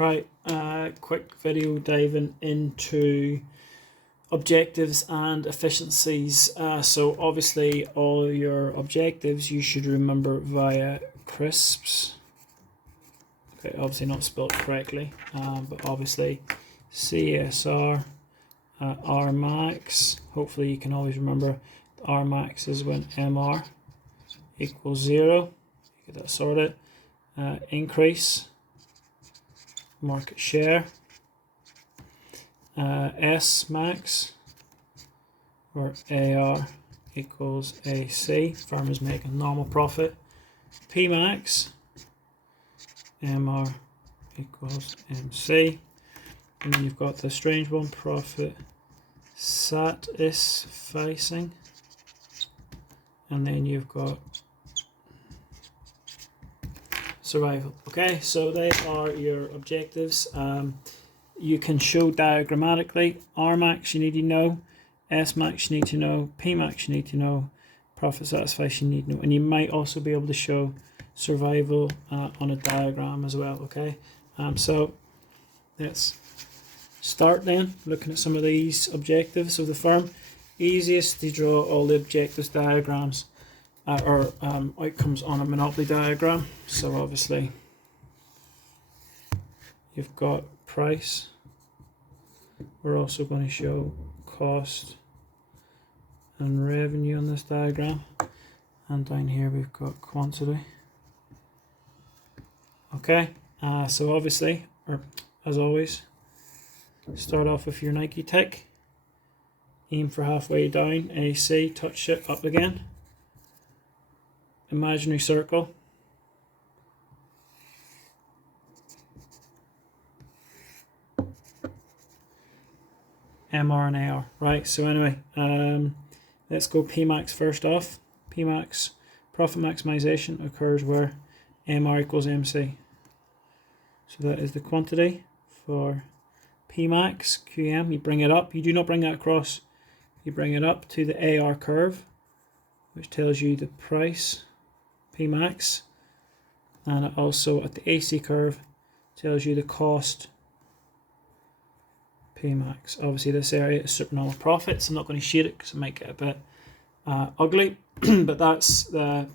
Right, quick video diving into objectives and efficiencies. So obviously all your objectives you should remember via crisps. Okay, obviously not spelled correctly, but obviously CSR, R max. Hopefully you can always remember R max is when MR equals 0. Get that sorted. Increase market share. S max or AR equals AC. Firm is making normal profit. P max MR equals MC. And then you've got the strange one, profit satisficing. And then you've got survival. Okay, so they are your objectives. You can show diagrammatically. R max you need to know, S max you need to know, P max you need to know, profit satisfaction you need to know, and you might also be able to show survival on a diagram as well. Okay, so let's start then looking at some of these objectives of the firm. Easiest to draw all the objectives diagrams or outcomes on a monopoly diagram. So obviously you've got price. We're also going to show cost and revenue on this diagram, and down here we've got quantity. Okay, so obviously, or as always, start off with your Nike tick, aim for halfway down, AC, touch it, up again, imaginary circle, MR and AR. Right, so anyway, let's go Pmax first off. Pmax, profit maximization occurs where MR equals MC. So that is the quantity for Pmax, QM. You bring it up. You do not bring that across. You bring it up to the AR curve, which tells you the price, Pmax. And it also at the AC curve tells you the cost, Pmax. Obviously this area is supernormal profits. I'm not going to shade it because it might get a bit ugly, but that's the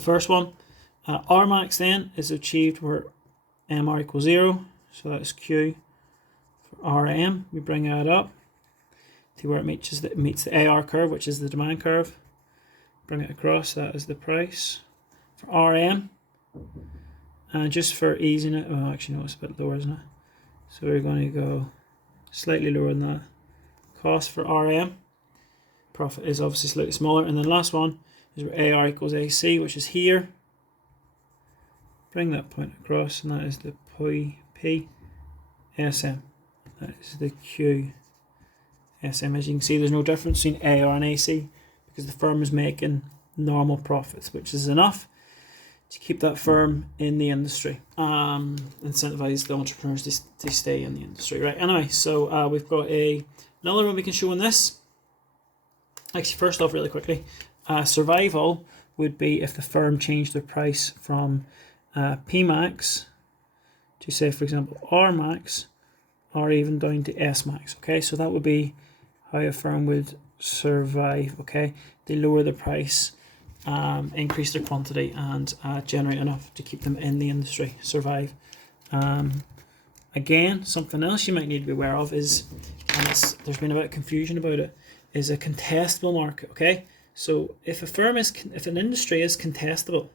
first one. R max then is achieved where MR equals 0, so that's Q for RM. We bring that up to where it meets the AR curve, which is the demand curve. Bring it across, that is the price for RM. And just for easing it, oh actually no, it's a bit lower, isn't it? So we're going to go slightly lower than that. Cost for RM. Profit is obviously slightly smaller. And then last one is where AR equals AC, which is here. Bring that point across, and that is the PSM. That is the QSM. As you can see, there's no difference between AR and AC because the firm is making normal profits, which is enough to keep that firm in the industry, incentivize the entrepreneurs to stay in the industry. Right, anyway, so we've got another one we can show in this. Actually, first off, really quickly, survival would be if the firm changed their price from Pmax to, say, for example, R max, or even down to S max. Okay, so that would be how a firm would survive. Okay, they lower the price, increase their quantity, and generate enough to keep them in the industry, survive. Again, something else you might need to be aware of is, and there's been a bit of confusion about it, is a contestable market. Okay, so if an industry is contestable,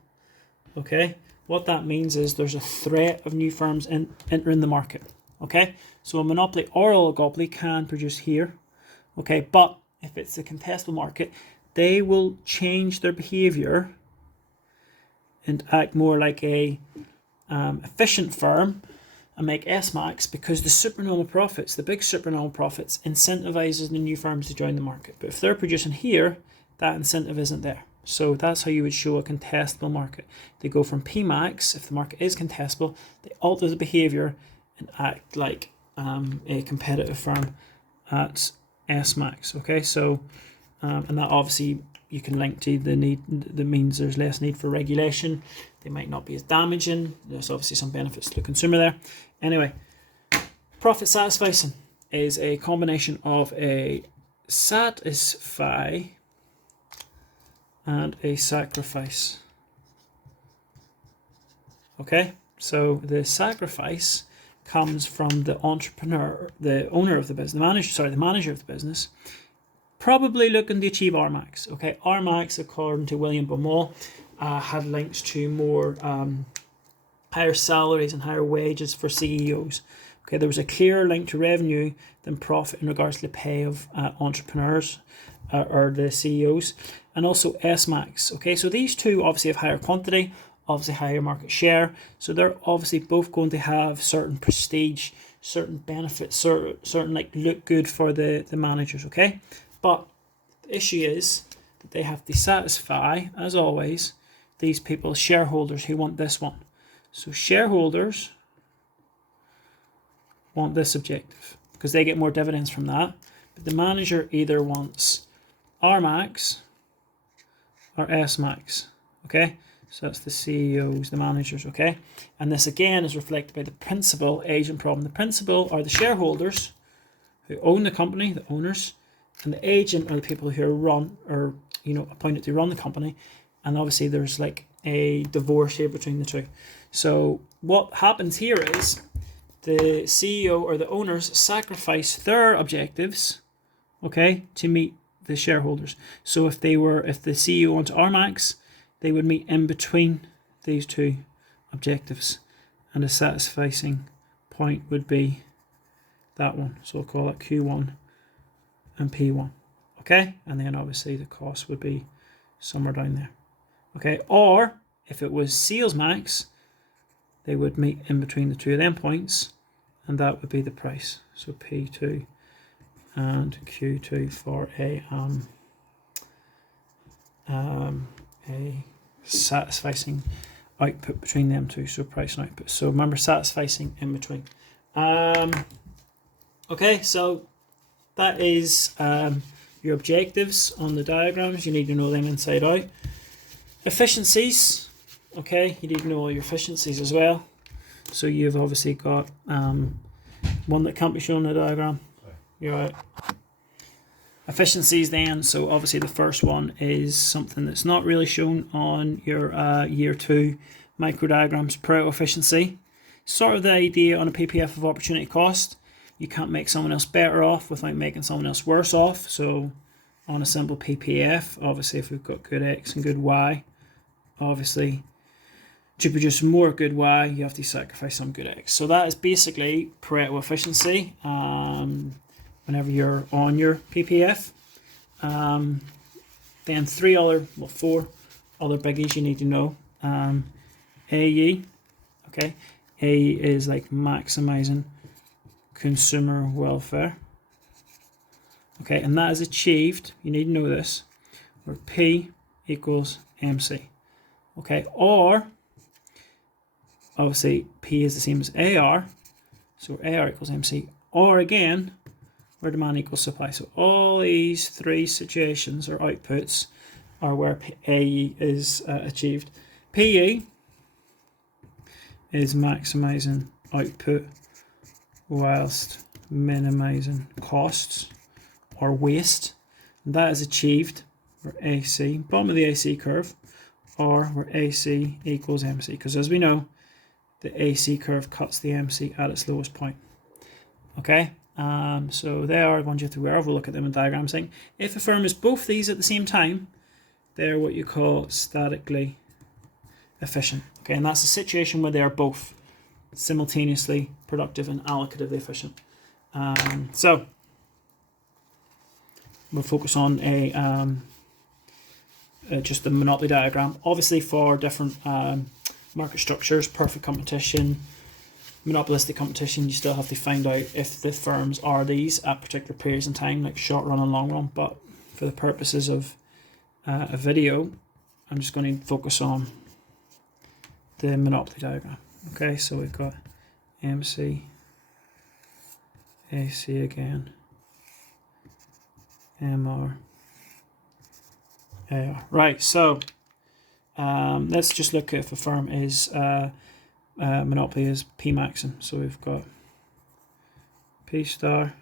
okay, what that means is there's a threat of new firms entering the market. Okay, so a monopoly or oligopoly can produce here. Okay, but if it's a contestable market, they will change their behavior and act more like a efficient firm and make S max, because the supernormal profits, the big supernormal profits, incentivizes the new firms to join the market. But if they're producing here, that incentive isn't there. So that's how you would show a contestable market. They go from Pmax, if the market is contestable, they alter the behavior and act like a competitive firm at S max. Okay, so and that obviously you can link to the need, that means there's less need for regulation, They might not be as damaging. There's obviously some benefits to the consumer there. Anyway, profit satisficing is a combination of a satisfy and a sacrifice. Okay, so the sacrifice comes from the entrepreneur, the owner of the business, the manager of the business, probably looking to achieve RMAX. Okay, RMAX, according to William Baumol, had links to more higher salaries and higher wages for CEOs. Okay, there was a clearer link to revenue than profit in regards to the pay of entrepreneurs or the CEOs, and also SMAX. Okay, so these two obviously have higher quantity, obviously higher market share, so they're obviously both going to have certain prestige, certain benefits, certain like look good for the managers. Okay, but the issue is that they have to satisfy, as always, these people, shareholders, who want this one. So shareholders want this objective because they get more dividends from that, but the manager either wants RMAX or SMAX. Okay, so that's the CEOs, the managers. Okay, and this again is reflected by the principal agent problem. The principal are the shareholders who own the company, the owners, and the agent are the people who are appointed to run the company. And obviously there's like a divorce here between the two. So what happens here is the CEO or the owners sacrifice their objectives, okay, to meet the shareholders. So if the CEO wants RMAX, they would meet in between these two objectives, and a satisficing point would be that one. So we'll call it Q1 and P1. Okay, and then obviously the cost would be somewhere down there. Okay, or if it was sales max, they would meet in between the two of them points, and that would be the price. So P2 and Q2 for a satisficing output between them two. So price and output. So remember, satisficing in between. Okay, so that is your objectives on the diagrams. You need to know them inside out. Efficiencies. Okay, you need to know all your efficiencies as well. So you've obviously got one that can't be shown in the diagram. You're right. Efficiencies then, so obviously the first one is something that's not really shown on your year 2 micro diagrams. Pareto efficiency. Sort of the idea on a PPF of opportunity cost. You can't make someone else better off without making someone else worse off. So on a simple PPF, obviously if we've got good X and good Y, obviously to produce more good Y, you have to sacrifice some good X. So that is basically Pareto efficiency whenever you're on your PPF. Then four other biggies you need to know. AE, okay. AE is like maximizing consumer welfare. Okay, and that is achieved, you need to know this, where P equals MC. Okay, or obviously P is the same as AR, so AR equals MC, or again, where demand equals supply. So all these three situations or outputs are where AE is achieved. PE is maximizing output whilst minimizing costs or waste. And that is achieved where AC, bottom of the AC curve, or where AC equals MC. Because as we know, the AC curve cuts the MC at its lowest point. Okay, so they are ones you have to be aware of. We'll look at them in diagram saying if a firm is both these at the same time, they're what you call statically efficient. Okay, and that's a situation where they are both simultaneously productive and allocatively efficient. So we'll focus on just the monopoly diagram. Obviously for different market structures, perfect competition, monopolistic competition, you still have to find out if the firms are these at particular periods in time, like short run and long run. But for the purposes of a video, I'm just going to focus on the monopoly diagram. Okay, so we've got MC, AC again, MR, AR. Right, so let's just look at if a firm is monopoly is P maxim. So we've got P star,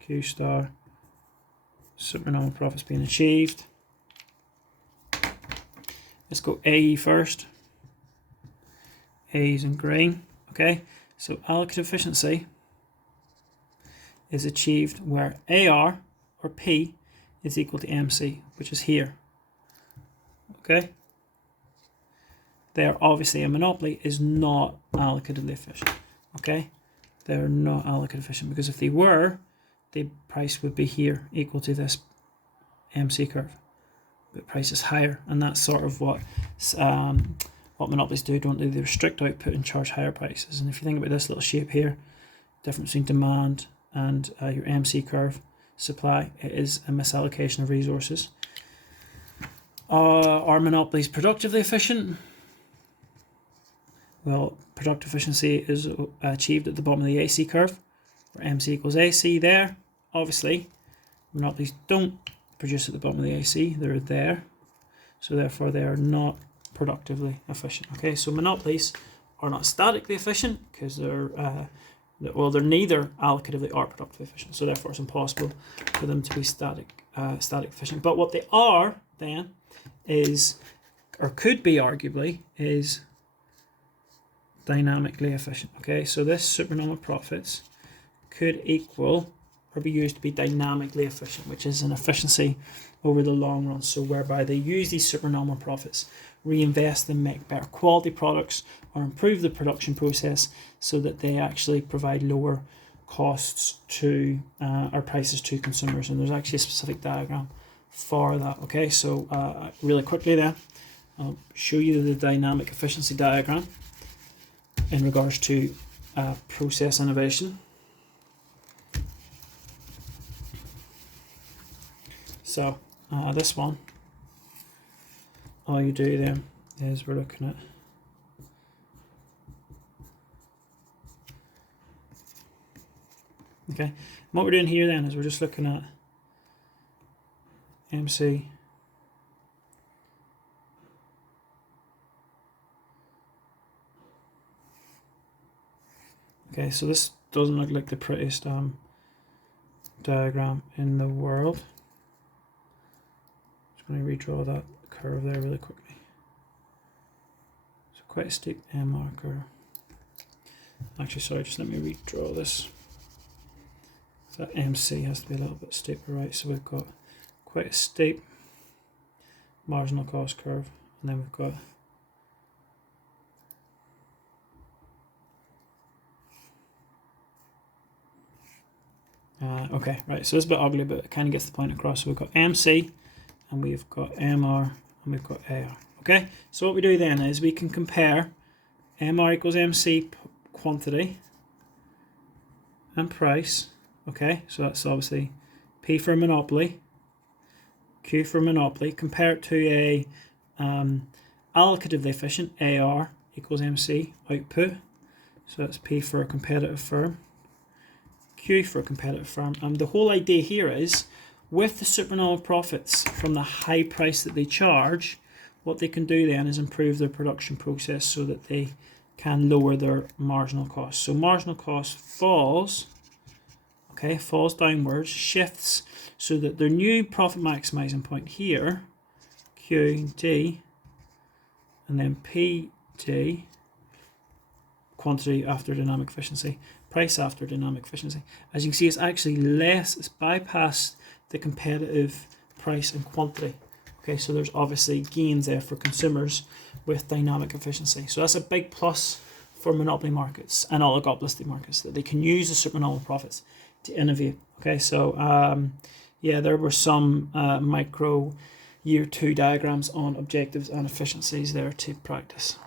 Q star, supernormal profits being achieved. Let's go AE first. A is in green. Okay, so allocative efficiency is achieved where AR or P is equal to MC, which is here. Okay, they're obviously a monopoly is not allocatively efficient. Okay, they're not allocatively efficient because if they were, the price would be here equal to this MC curve. But price is higher, and that's sort of what monopolies do, don't they? They restrict output and charge higher prices. And if you think about this little shape here, difference between demand and your MC curve, supply, it is a misallocation of resources. Are monopolies productively efficient? Well, productive efficiency is achieved at the bottom of the AC curve, where MC equals AC there. Obviously, monopolies don't produce at the bottom of the AC, they're there. So therefore they are not productively efficient. Okay, so monopolies are not statically efficient because they're neither allocatively or productively efficient. So therefore it's impossible for them to be static efficient. But what they are then is, or could be arguably, is dynamically efficient. Okay, so this supernormal profits could equal or be used to be dynamically efficient, which is an efficiency over the long run. So whereby they use these supernormal profits, reinvest and make better quality products or improve the production process so that they actually provide lower costs to or prices to consumers. And there's actually a specific diagram for that. Okay, so really quickly then, I'll show you the dynamic efficiency diagram in regards to process innovation. So this one, all you do then is we're looking at okay. What we're doing here then is we're just looking at MC okay, so this doesn't look like the prettiest diagram in the world. Just going to redraw that curve there really quickly. So quite a steep MR curve. Actually, sorry, just let me redraw this. That MC has to be a little bit steeper, right? So we've got quite a steep marginal cost curve, and then we've got okay, right, so it's a bit ugly, but it kind of gets the point across. So we've got MC, and we've got MR, and we've got AR. Okay, so what we do then is we can compare MR equals MC quantity and price. Okay, so that's obviously P for monopoly, Q for monopoly. Compare it to a allocatively efficient, AR equals MC output. So that's P for a competitive firm, Q for a competitive firm. And the whole idea here is, with the supernormal profits from the high price that they charge, what they can do then is improve their production process so that they can lower their marginal cost. So marginal cost falls, okay, falls downwards, shifts so that their new profit maximizing point here, QD, and then PD, quantity after dynamic efficiency, price after dynamic efficiency. As you can see, it's actually less, it's bypassed the competitive price and quantity. Okay, so there's obviously gains there for consumers with dynamic efficiency. So that's a big plus for monopoly markets and oligopolistic markets, that they can use the supernormal profits to innovate. Okay, so yeah, there were some micro year 2 diagrams on objectives and efficiencies there to practice.